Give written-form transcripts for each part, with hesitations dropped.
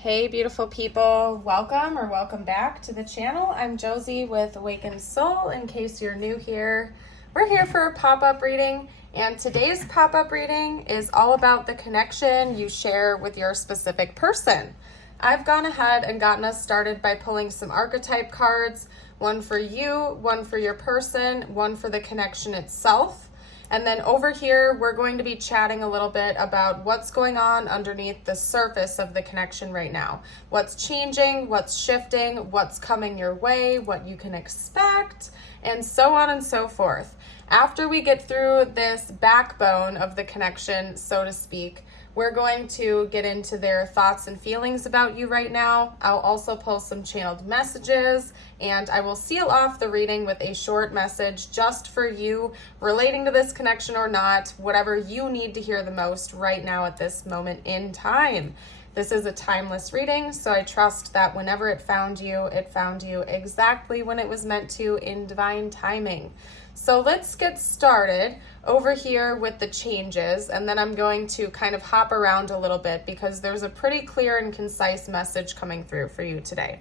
Hey beautiful people, welcome back to the channel. I'm Josie with Awakened Soul. In case you're new here, we're here for a pop-up reading, and today's pop-up reading is all about the connection you share with your specific person. I've gone ahead and gotten us started by pulling some archetype cards, one for you, one for your person, one for the connection itself. And then over here, we're going to be chatting a little bit about what's going on underneath the surface of the connection right now. What's changing, what's shifting, what's coming your way, what you can expect, and so on and so forth. After we get through this backbone of the connection, so to speak, we're going to get into their thoughts and feelings about you right now. I'll also pull some channeled messages, and I will seal off the reading with a short message just for you relating to this connection or not, whatever you need to hear the most right now at this moment in time. This is a timeless reading, so I trust that whenever it found you exactly when it was meant to in divine timing. So let's get started over here with the changes, and then I'm going to kind of hop around a little bit because there's a pretty clear and concise message coming through for you today.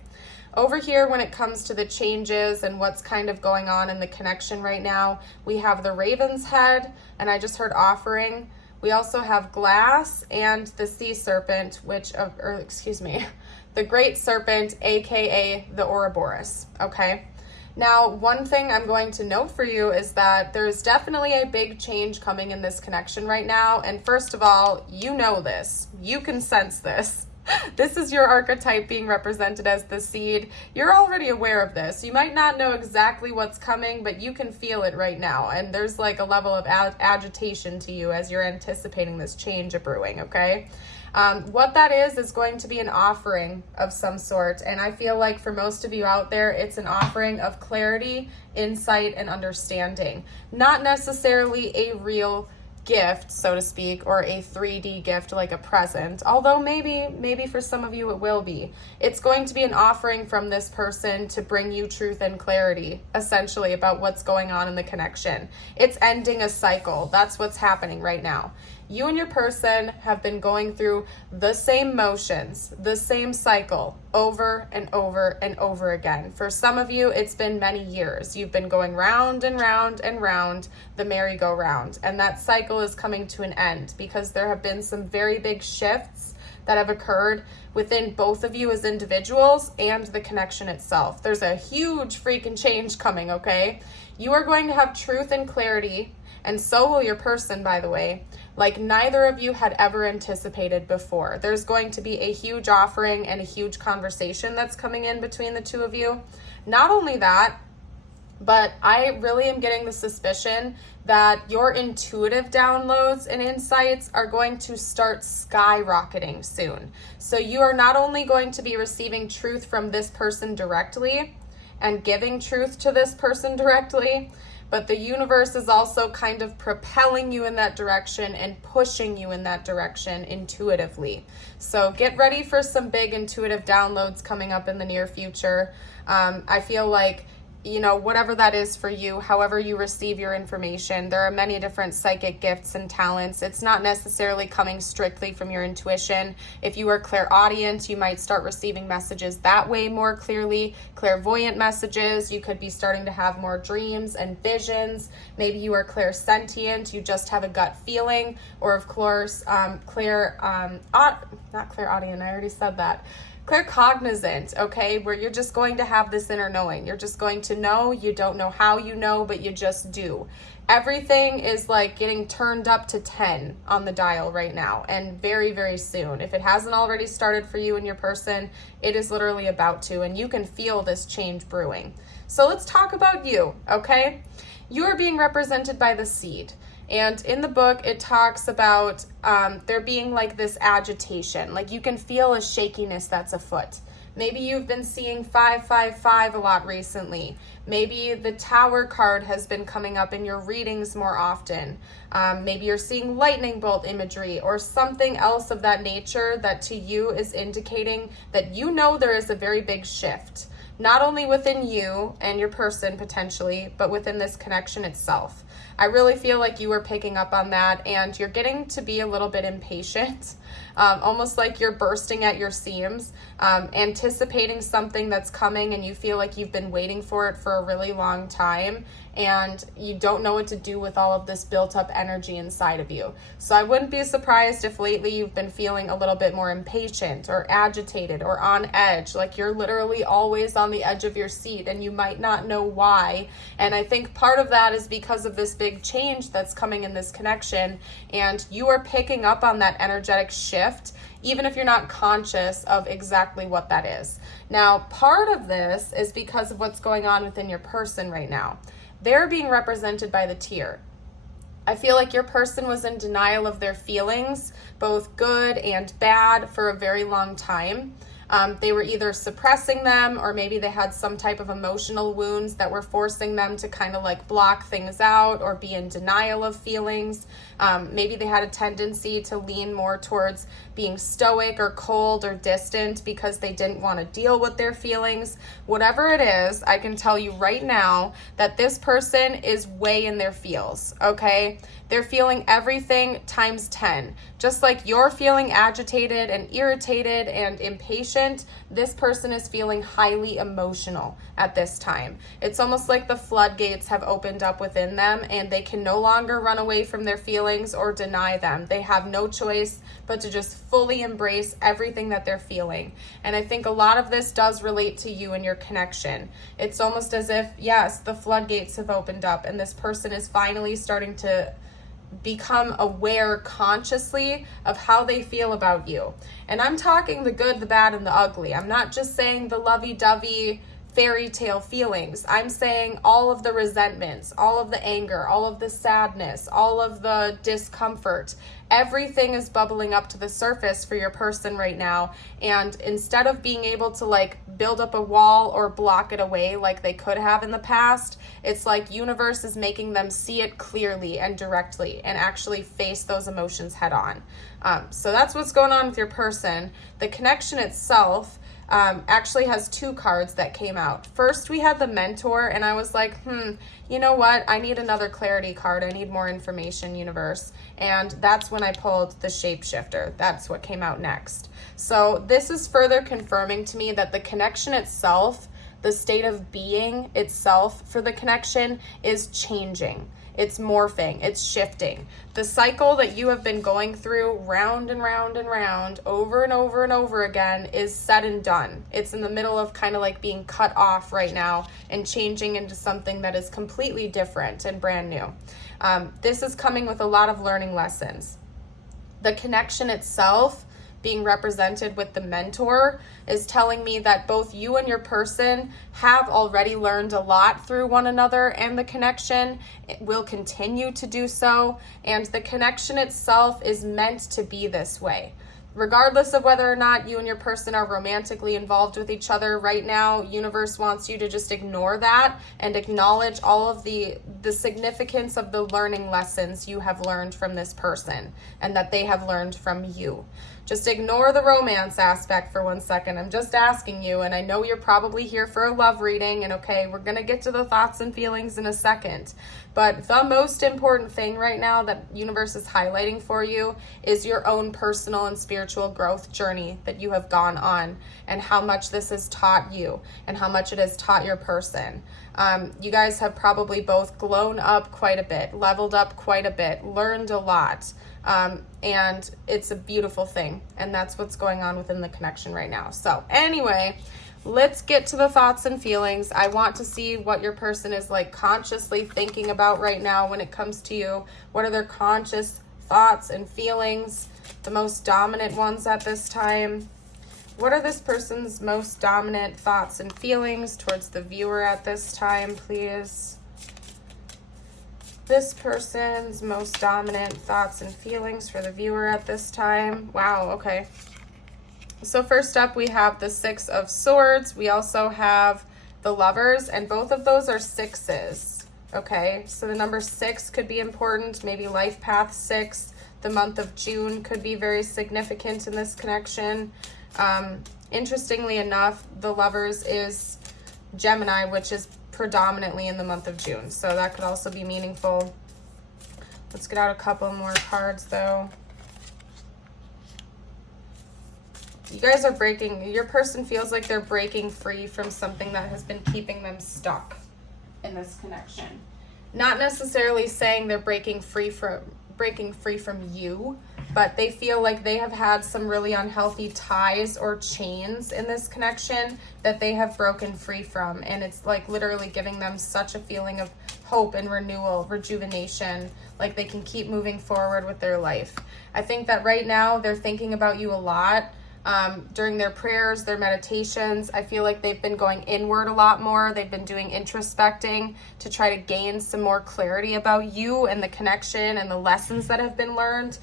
Over here, when it comes to the changes and what's kind of going on in the connection right now, we have the raven's head, and I just heard offering. We also have glass and the sea serpent, the great serpent, aka the Ouroboros, okay? Now, one thing I'm going to note for you is that there's definitely a big change coming in this connection right now. And first of all, you know this. You can sense this. This is your archetype being represented as the seed. You're already aware of this. You might not know exactly what's coming, but you can feel it right now. And there's like a level of agitation to you as you're anticipating this change brewing, okay? What that is going to be an offering of some sort. And I feel like for most of you out there, it's an offering of clarity, insight, and understanding. Not necessarily a real gift, so to speak, or a 3D gift like a present, although maybe for some of you it will be. It's going to be an offering from this person to bring you truth and clarity, essentially, about what's going on in the connection. It's ending a cycle. That's what's happening right now. You and your person have been going through the same motions, the same cycle over and over and over again. For some of you, it's been many years. You've been going round and round and round the merry-go-round, and that cycle is coming to an end because there have been some very big shifts that have occurred within both of you as individuals and the connection itself. There's a huge freaking change coming, okay? You are going to have truth and clarity, and so will your person, by the way, like neither of you had ever anticipated before. There's going to be a huge offering and a huge conversation that's coming in between the two of you. Not only that, but I really am getting the suspicion that your intuitive downloads and insights are going to start skyrocketing soon. So you are not only going to be receiving truth from this person directly and giving truth to this person directly, but the universe is also kind of propelling you in that direction and pushing you in that direction intuitively. So get ready for some big intuitive downloads coming up in the near future. I feel like, whatever that is for you, however you receive your information, there are many different psychic gifts and talents. It's not necessarily coming strictly from your intuition. If you are clairaudience, you might start receiving messages that way more clearly. Clairvoyant messages, you could be starting to have more dreams and visions. Maybe you are clairsentient, you just have a gut feeling, or of course, not clairaudient, I already said that. Claircognizant, okay, where you're just going to have this inner knowing. You're just going to know. You don't know how you know, but you just do. Everything is like getting turned up to 10 on the dial right now, and very, very soon. If it hasn't already started for you and your person, it is literally about to, and you can feel this change brewing. So let's talk about you, okay? You are being represented by the seed. And in the book, it talks about there being like this agitation, like you can feel a shakiness that's afoot. Maybe you've been seeing 555 a lot recently. Maybe the Tower card has been coming up in your readings more often. Maybe you're seeing lightning bolt imagery or something else of that nature that to you is indicating that there is a very big shift. not only within you and your person potentially, but within this connection itself. I really feel like you are picking up on that, and you're getting to be a little bit impatient, almost like you're bursting at your seams, anticipating something that's coming, and you feel like you've been waiting for it for a really long time, and you don't know what to do with all of this built up energy inside of you. So I wouldn't be surprised if lately you've been feeling a little bit more impatient or agitated or on edge, like you're literally always on the edge of your seat and you might not know why. And I think part of that is because of this big change that's coming in this connection, and you are picking up on that energetic shift, even if you're not conscious of exactly what that is. Now, part of this is because of what's going on within your person right now. They're being represented by the tear. I feel like your person was in denial of their feelings, both good and bad, for a very long time. They were either suppressing them, or maybe they had some type of emotional wounds that were forcing them to kind of like block things out or be in denial of feelings. Maybe they had a tendency to lean more towards being stoic or cold or distant because they didn't want to deal with their feelings. Whatever it is, I can tell you right now that this person is way in their feels, okay? They're feeling everything times 10. Just like you're feeling agitated and irritated and impatient, this person is feeling highly emotional at this time. It's almost like the floodgates have opened up within them, and they can no longer run away from their feelings or deny them. They have no choice but to just fully embrace everything that they're feeling. And I think a lot of this does relate to you and your connection. It's almost as if, yes, the floodgates have opened up and this person is finally starting to become aware consciously of how they feel about you. And I'm talking the good, the bad, and the ugly. I'm not just saying the lovey-dovey fairy tale feelings. I'm saying all of the resentments, all of the anger, all of the sadness, all of the discomfort. Everything is bubbling up to the surface for your person right now. And instead of being able to like build up a wall or block it away like they could have in the past, it's like universe is making them see it clearly and directly and actually face those emotions head on. So that's what's going on with your person. The connection itself actually has two cards that came out. First, we had the mentor, and I was like, you know what? I need another clarity card. I need more information, universe. And that's when I pulled the shapeshifter. That's what came out next. So this is further confirming to me that the connection itself, the state of being itself for the connection, is changing. It's morphing, it's shifting. The cycle that you have been going through round and round and round, over and over and over again, is said and done. It's in the middle of kind of like being cut off right now and changing into something that is completely different and brand new. This is coming with a lot of learning lessons. The connection itself, being represented with the mentor, is telling me that both you and your person have already learned a lot through one another, and the connection will continue to do so, and the connection itself is meant to be this way. Regardless of whether or not you and your person are romantically involved with each other right now, universe wants you to just ignore that and acknowledge all of the significance of the learning lessons you have learned from this person and that they have learned from you. Just ignore the romance aspect for 1 second. I'm just asking you, and I know you're probably here for a love reading, and okay, we're going to get to the thoughts and feelings in a second. But the most important thing right now that universe is highlighting for you is your own personal and spiritual growth journey that you have gone on, and how much this has taught you and how much it has taught your person. You guys have probably both grown up quite a bit, leveled up quite a bit, learned a lot. And it's a beautiful thing, and that's what's going on within the connection right now. So anyway, let's get to the thoughts and feelings. I want to see what your person is like consciously thinking about right now when it comes to you. What are their conscious thoughts and feelings, the most dominant ones at this time? What are this person's most dominant thoughts and feelings towards the viewer at this time, please? This person's most dominant thoughts and feelings for the viewer at this time. Wow, okay. So first up, we have the Six of Swords. We also have the Lovers, and both of those are sixes. Okay, so the number 6 could be important, maybe life path 6. The month of June could be very significant in this connection. Interestingly enough, the Lovers is Gemini, which is predominantly in the month of June. So that could also be meaningful. Let's get out a couple more cards though. You guys are breaking, your person feels like they're breaking free from something that has been keeping them stuck in this connection. Not necessarily saying they're breaking free from you, but they feel like they have had some really unhealthy ties or chains in this connection that they have broken free from. And it's like literally giving them such a feeling of hope and renewal, rejuvenation, like they can keep moving forward with their life. I think that right now they're thinking about you a lot. During their prayers, their meditations, I feel like they've been going inward a lot more. They've been doing introspecting to try to gain some more clarity about you and the connection and the lessons that have been learned.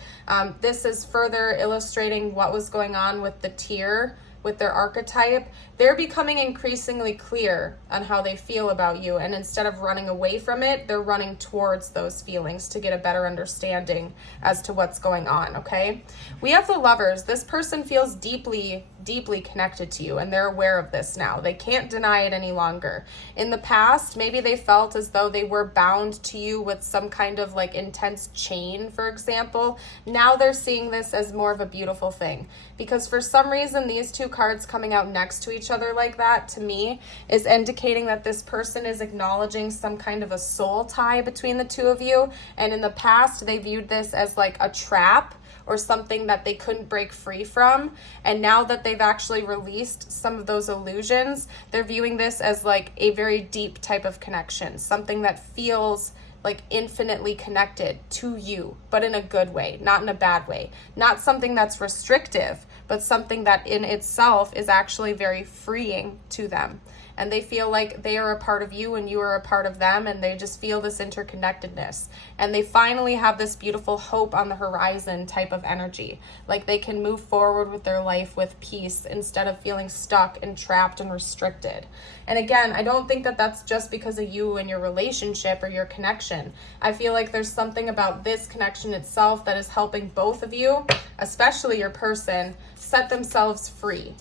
This is further illustrating what was going on with the tier, with their archetype. They're becoming increasingly clear on how they feel about you, and instead of running away from it, they're running towards those feelings to get a better understanding as to what's going on, okay? We have the Lovers. This person feels deeply, deeply connected to you, and they're aware of this now. They can't deny it any longer. In the past, maybe they felt as though they were bound to you with some kind of like intense chain, for example. Now they're seeing this as more of a beautiful thing, because for some reason, these two cards coming out next to each other like that, to me, is indicating that this person is acknowledging some kind of a soul tie between the two of you. And in the past, they viewed this as like a trap or something that they couldn't break free from. And now that they've actually released some of those illusions, they're viewing this as like a very deep type of connection, something that feels like infinitely connected to you, but in a good way, not in a bad way. Not something that's restrictive, but something that in itself is actually very freeing to them. And they feel like they are a part of you and you are a part of them, and they just feel this interconnectedness. And they finally have this beautiful hope on the horizon type of energy. Like they can move forward with their life with peace instead of feeling stuck and trapped and restricted. And again, I don't think that that's just because of you and your relationship or your connection. I feel like there's something about this connection itself that is helping both of you, especially your person, set themselves free.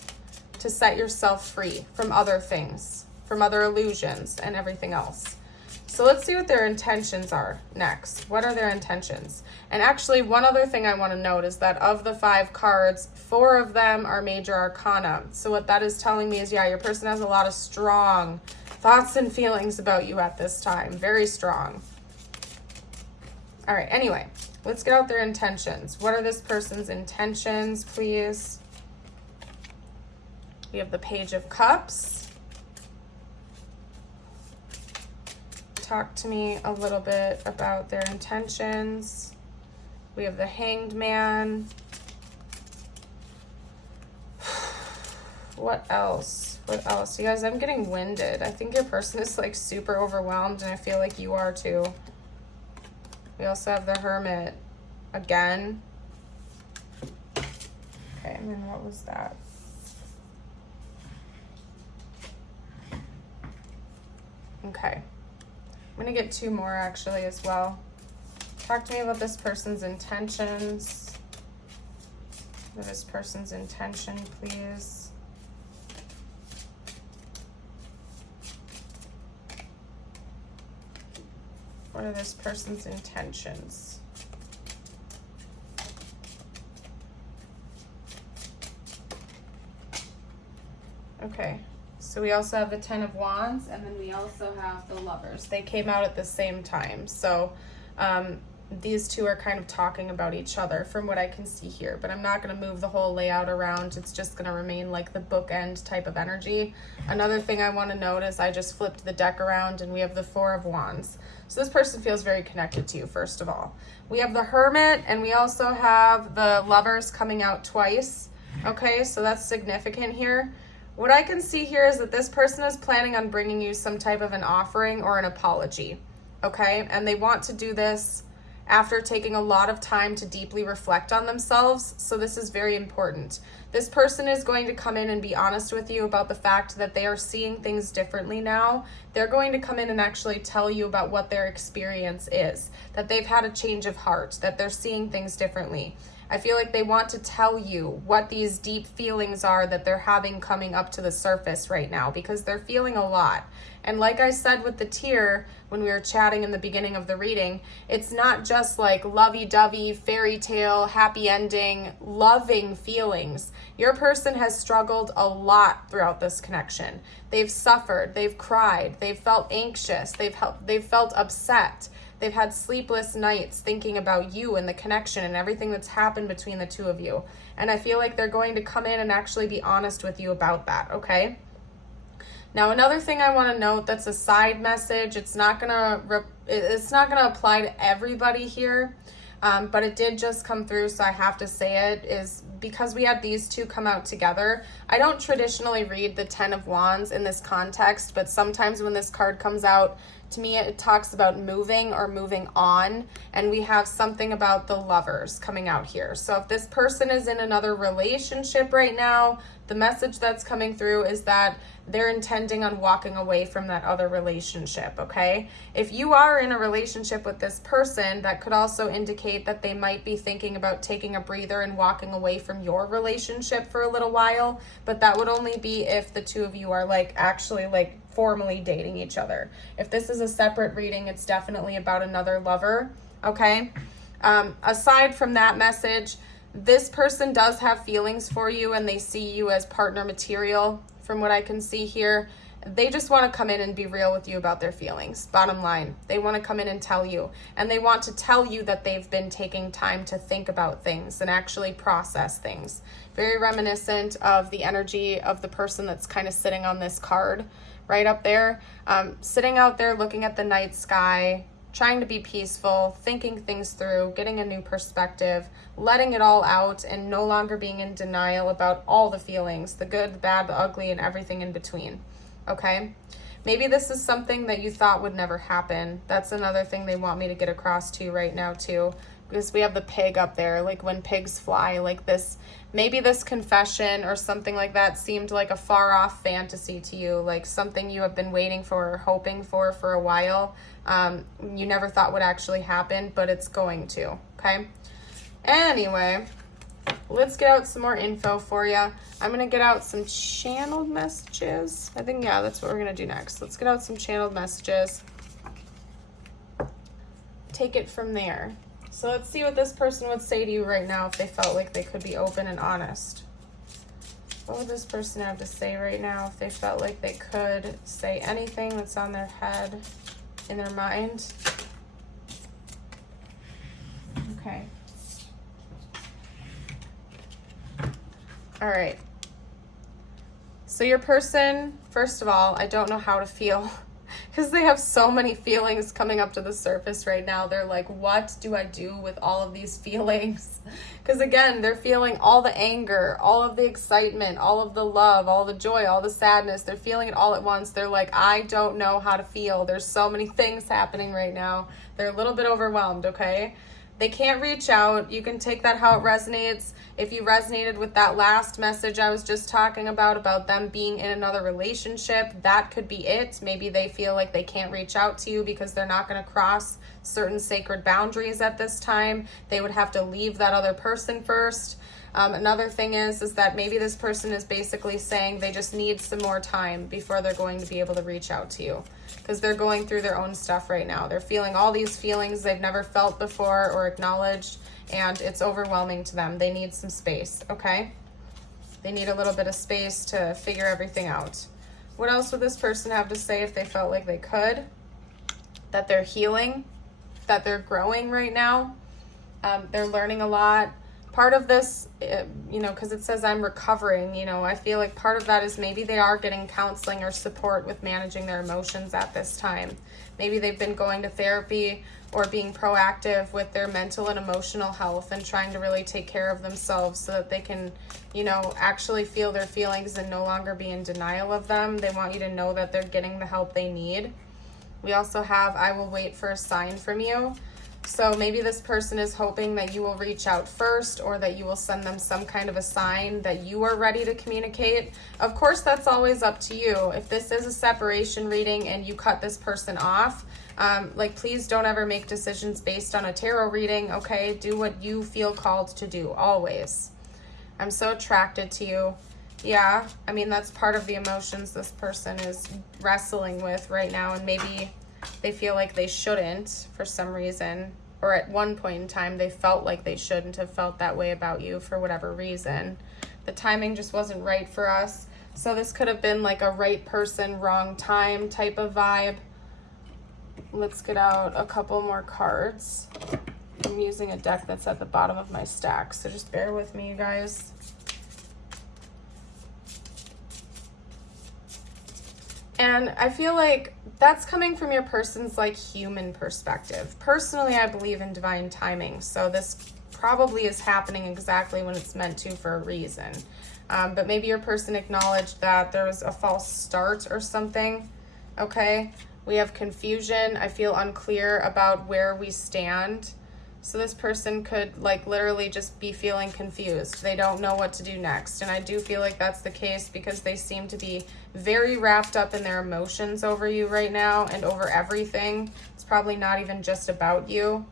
To set yourself free from other things, from other illusions and everything else. So let's see what their intentions are next. What are their intentions? And actually, one other thing I want to note is that of the 5 cards, 4 of them are major arcana. So what that is telling me is, yeah, your person has a lot of strong thoughts and feelings about you at this time. Very strong. All right, anyway, let's get out their intentions. What are this person's intentions, please? We have the Page of Cups. Talk to me a little bit about their intentions. We have the Hanged Man. What else? What else? You guys, I'm getting winded. I think your person is like super overwhelmed, and I feel like you are too. We also have the Hermit again. Okay, and then what was that? Okay, I'm gonna get 2 more actually as well. Talk to me about this person's intentions. What is this person's intention, please? What are this person's intentions? Okay. So we also have the 10 of Wands, and then we also have the Lovers. They came out at the same time. So these two are kind of talking about each other from what I can see here. But I'm not going to move the whole layout around. It's just going to remain like the bookend type of energy. Another thing I want to note is I just flipped the deck around, and we have the 4 of Wands. So this person feels very connected to you, first of all. We have the Hermit, and we also have the Lovers coming out twice. Okay, so that's significant here. What I can see here is that this person is planning on bringing you some type of an offering or an apology, okay? And they want to do this after taking a lot of time to deeply reflect on themselves, so this is very important. This person is going to come in and be honest with you about the fact that they are seeing things differently now. They're going to come in and actually tell you about what their experience is, that they've had a change of heart, that they're seeing things differently. I feel like they want to tell you what these deep feelings are that they're having coming up to the surface right now, because they're feeling a lot. And like I said with the tear, when we were chatting in the beginning of the reading, it's not just like lovey-dovey, fairy tale, happy ending, loving feelings. Your person has struggled a lot throughout this connection. They've suffered, they've cried, they've felt anxious, they've felt upset. They've had sleepless nights thinking about you and the connection and everything that's happened between the two of you. And I feel like they're going to come in and actually be honest with you about that, okay? Now, another thing I want to note that's a side message, it's not gonna apply to everybody here, but it did just come through, so I have to say it, is because we had these two come out together. I don't traditionally read the 10 of Wands in this context, but sometimes when this card comes out, to me it talks about moving or moving on, and we have something about the Lovers coming out here. So if this person is in another relationship right now, the message that's coming through is that they're intending on walking away from that other relationship, okay? If you are in a relationship with this person, that could also indicate that they might be thinking about taking a breather and walking away from your relationship for a little while, but that would only be if the two of you are actually formally dating each other. If this is a separate reading, it's definitely about another lover, okay? Aside from that message, this person does have feelings for you and they see you as partner material. From what I can see here, they just want to come in and be real with you about their feelings. Bottom line, they want to come in and tell you, and they want to tell you that they've been taking time to think about things and actually process things. Very reminiscent of the energy of the person that's kind of sitting on this card right up there, sitting out there looking at the night sky, trying to be peaceful, thinking things through, getting a new perspective, letting it all out, and no longer being in denial about all the feelings, the good, the bad, the ugly, and everything in between, okay? Maybe this is something that you thought would never happen. That's another thing they want me to get across to you right now too, because we have the pig up there, like when pigs fly, like this. Maybe this confession or something like that seemed like a far off fantasy to you, like something you have been waiting for or hoping for a while. You never thought would actually happen, but it's going to, okay? Anyway, let's get out some more info for you. I'm going to get out some channeled messages. I think, yeah, that's what we're going to do next. Let's get out some channeled messages. Take it from there. So let's see what this person would say to you right now if they felt like they could be open and honest. What would this person have to say right now if they felt like they could say anything that's on their head, in their mind? Okay. All right. So your person, first of all, I don't know how to feel because they have so many feelings coming up to the surface right now. They're like, what do I do with all of these feelings? Because again, they're feeling all the anger, all of the excitement, all of the love, all the joy, all the sadness. They're feeling it all at once. They're like, I don't know how to feel. There's so many things happening right now. They're a little bit overwhelmed, okay? They can't reach out. You can take that how it resonates. If you resonated with that last message I was just talking about them being in another relationship, that could be it. Maybe they feel like they can't reach out to you because they're not going to cross certain sacred boundaries at this time. They would have to leave that other person first. Another thing is that maybe this person is basically saying they just need some more time before they're going to be able to reach out to you, because they're going through their own stuff right now. They're feeling all these feelings they've never felt before or acknowledged, and it's overwhelming to them. They need some space, okay? They need a little bit of space to figure everything out. What else would this person have to say if they felt like they could? That they're healing, that they're growing right now. They're learning a lot. Part of this, because it says I'm recovering, I feel like part of that is maybe they are getting counseling or support with managing their emotions at this time. Maybe they've been going to therapy or being proactive with their mental and emotional health and trying to really take care of themselves so that they can, actually feel their feelings and no longer be in denial of them. They want you to know that they're getting the help they need. We also have, I will wait for a sign from you. So maybe this person is hoping that you will reach out first, or that you will send them some kind of a sign that you are ready to communicate. Of course, that's always up to you. If this is a separation reading and you cut this person off, Like, please don't ever make decisions based on a tarot reading, okay? Do what you feel called to do, always. I'm so attracted to you. Yeah, I mean, that's part of the emotions this person is wrestling with right now, and maybe they feel like they shouldn't for some reason, or at one point in time they felt like they shouldn't have felt that way about you for whatever reason. The timing just wasn't right for us. So this could have been like a right person, wrong time type of vibe. Let's get out a couple more cards. I'm using a deck that's at the bottom of my stack, so just bear with me, you guys. And I feel like that's coming from your person's like human perspective. Personally, I believe in divine timing, so this probably is happening exactly when it's meant to for a reason. But maybe your person acknowledged that there was a false start or something, okay? We have confusion. I feel unclear about where we stand. So this person could like literally just be feeling confused. They don't know what to do next. And I do feel like that's the case because they seem to be very wrapped up in their emotions over you right now and over everything. It's probably not even just about you.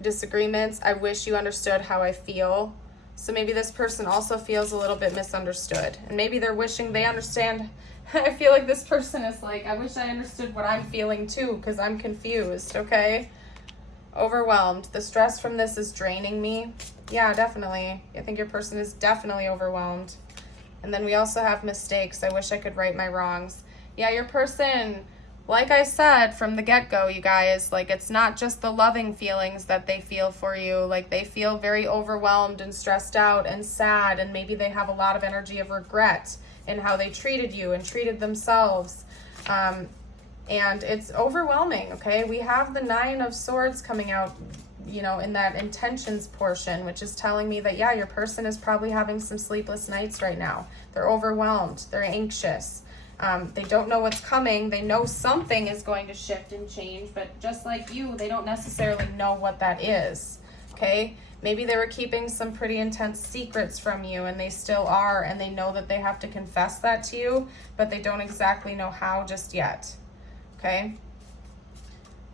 Disagreements. I wish you understood how I feel. So maybe this person also feels a little bit misunderstood. And maybe they're wishing they understand. I feel like this person is like, I wish I understood what I'm feeling too because I'm confused, okay? Overwhelmed. The stress from this is draining me. Yeah, definitely. I think your person is definitely overwhelmed. And then we also have mistakes. I wish I could right my wrongs. Yeah, your person, like I said from the get-go, you guys, like it's not just the loving feelings that they feel for you. Like they feel very overwhelmed and stressed out and sad, and maybe they have a lot of energy of regret in how they treated you and treated themselves. And it's overwhelming, okay? We have the 9 of Swords coming out, you know, in that intentions portion, which is telling me that, yeah, your person is probably having some sleepless nights right now. They're overwhelmed. They're anxious. They don't know what's coming. They know something is going to shift and change, but just like you, they don't necessarily know what that is, okay? Maybe they were keeping some pretty intense secrets from you, and they still are, and they know that they have to confess that to you, but they don't exactly know how just yet, okay?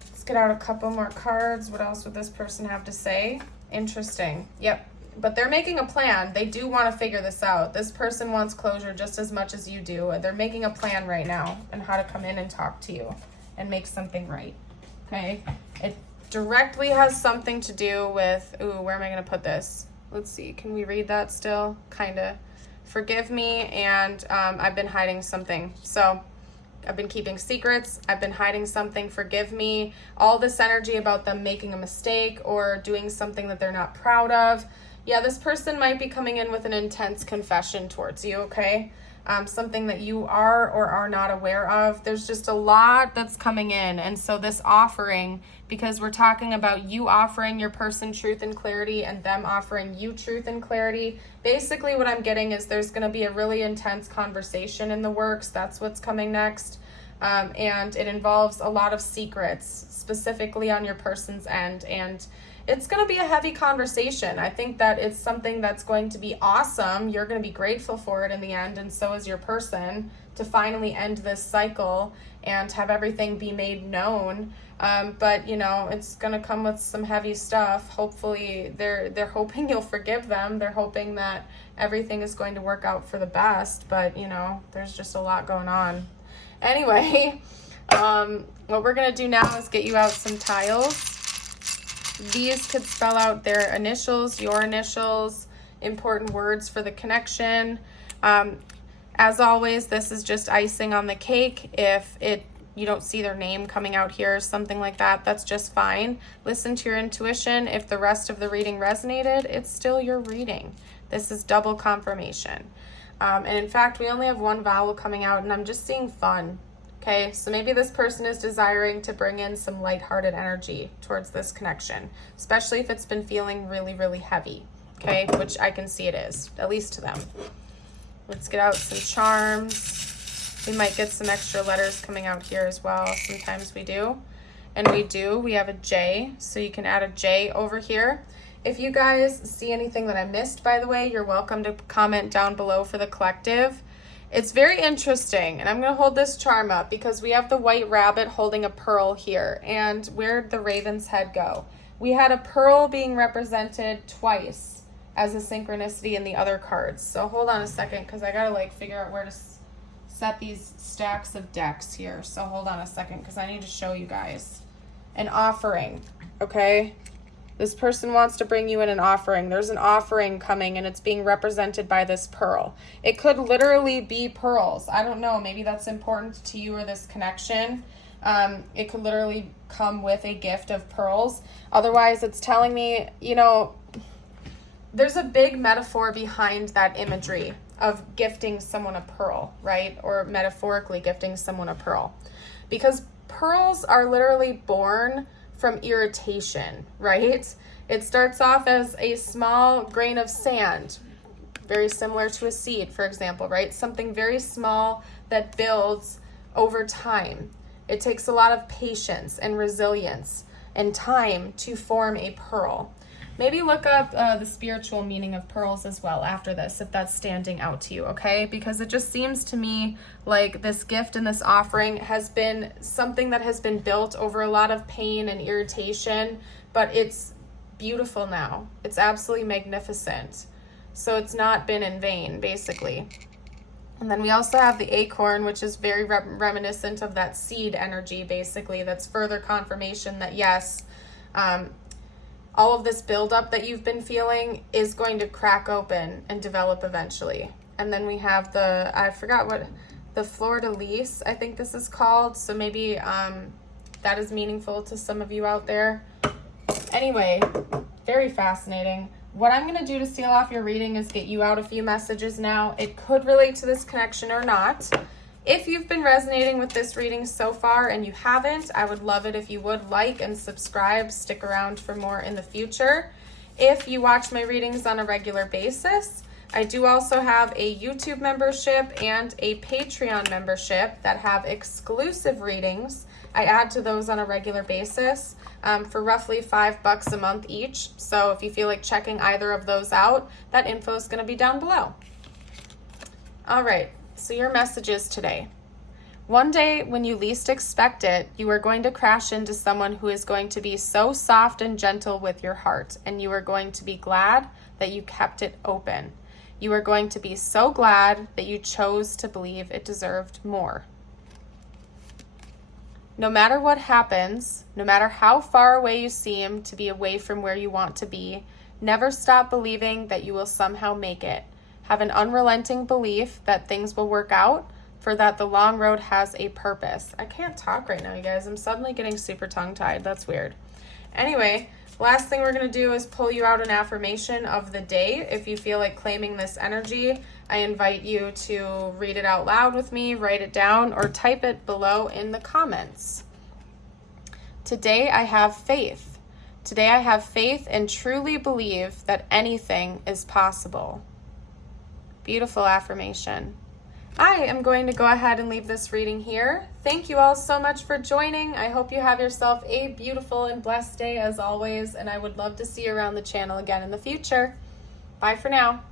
Let's get out a couple more cards. What else would this person have to say? Interesting. Yep. But they're making a plan. They do want to figure this out. This person wants closure just as much as you do. They're making a plan right now on how to come in and talk to you and make something right, okay? It directly has something to do with, ooh, where am I going to put this? Let's see. Can we read that still? Kind of. Forgive me, and I've been hiding something. So I've been keeping secrets. I've been hiding something. Forgive me. All this energy about them making a mistake or doing something that they're not proud of. Yeah, this person might be coming in with an intense confession towards you, okay? Something that you are or are not aware of. There's just a lot that's coming in. And so this offering, because we're talking about you offering your person truth and clarity and them offering you truth and clarity, basically what I'm getting is there's going to be a really intense conversation in the works. That's what's coming next. And it involves a lot of secrets, specifically on your person's end. And it's going to be a heavy conversation. I think that it's something that's going to be awesome. You're going to be grateful for it in the end, and so is your person, to finally end this cycle and have everything be made known. But, you know, it's going to come with some heavy stuff. Hopefully, they're hoping you'll forgive them. They're hoping that everything is going to work out for the best. But, you know, there's just a lot going on. Anyway, what we're going to do now is get you out some tiles. These could spell out their initials, your initials, important words for the connection. As always, this is just icing on the cake. If you don't see their name coming out here or something like that, that's just fine. Listen to your intuition. If the rest of the reading resonated, it's still your reading. This is double confirmation. And in fact, we only have one vowel coming out, and I'm just seeing fun. Okay, so maybe this person is desiring to bring in some lighthearted energy towards this connection, especially if it's been feeling really, really heavy, okay, which I can see it is, at least to them. Let's get out some charms. We might get some extra letters coming out here as well. Sometimes we do, and we do. We have a J, so you can add a J over here. If you guys see anything that I missed, by the way, you're welcome to comment down below for the collective. It's very interesting, and I'm going to hold this charm up because we have the white rabbit holding a pearl here, and where'd the raven's head go? We had a pearl being represented twice as a synchronicity in the other cards. So hold on a second because I got to like figure out where to set these stacks of decks here. So hold on a second because I need to show you guys. An offering, okay? This person wants to bring you in an offering. There's an offering coming and it's being represented by this pearl. It could literally be pearls. I don't know. Maybe that's important to you or this connection. It could literally come with a gift of pearls. Otherwise, it's telling me, you know, there's a big metaphor behind that imagery of gifting someone a pearl, right? Or metaphorically gifting someone a pearl. Because pearls are literally born from irritation, right? It starts off as a small grain of sand, very similar to a seed, for example, right? Something very small that builds over time. It takes a lot of patience and resilience and time to form a pearl. Maybe look up the spiritual meaning of pearls as well after this, if that's standing out to you, okay? Because it just seems to me like this gift and this offering has been something that has been built over a lot of pain and irritation, but it's beautiful now. It's absolutely magnificent. So it's not been in vain, basically. And then we also have the acorn, which is very reminiscent of that seed energy, basically. That's further confirmation that, yes, all of this buildup that you've been feeling is going to crack open and develop eventually. And then we have I forgot what, the fleur-de-lis, I think this is called. So maybe that is meaningful to some of you out there. Anyway, very fascinating. What I'm going to do to seal off your reading is get you out a few messages now. It could relate to this connection or not. If you've been resonating with this reading so far and you haven't, I would love it if you would like and subscribe. Stick around for more in the future. If you watch my readings on a regular basis, I do also have a YouTube membership and a Patreon membership that have exclusive readings. I add to those on a regular basis for roughly $5 a month each. So if you feel like checking either of those out, that info is going to be down below. All right. So your messages today. One day when you least expect it, you are going to crash into someone who is going to be so soft and gentle with your heart, and you are going to be glad that you kept it open. You are going to be so glad that you chose to believe it deserved more. No matter what happens, no matter how far away you seem to be away from where you want to be, never stop believing that you will somehow make it. Have an unrelenting belief that things will work out, for that the long road has a purpose. I can't talk right now, you guys. I'm suddenly getting super tongue-tied. That's weird. Anyway, last thing we're going to do is pull you out an affirmation of the day. If you feel like claiming this energy, I invite you to read it out loud with me, write it down, or type it below in the comments. Today I have faith. Today I have faith and truly believe that anything is possible. Beautiful affirmation. I am going to go ahead and leave this reading here. Thank you all so much for joining. I hope you have yourself a beautiful and blessed day as always, and I would love to see you around the channel again in the future. Bye for now.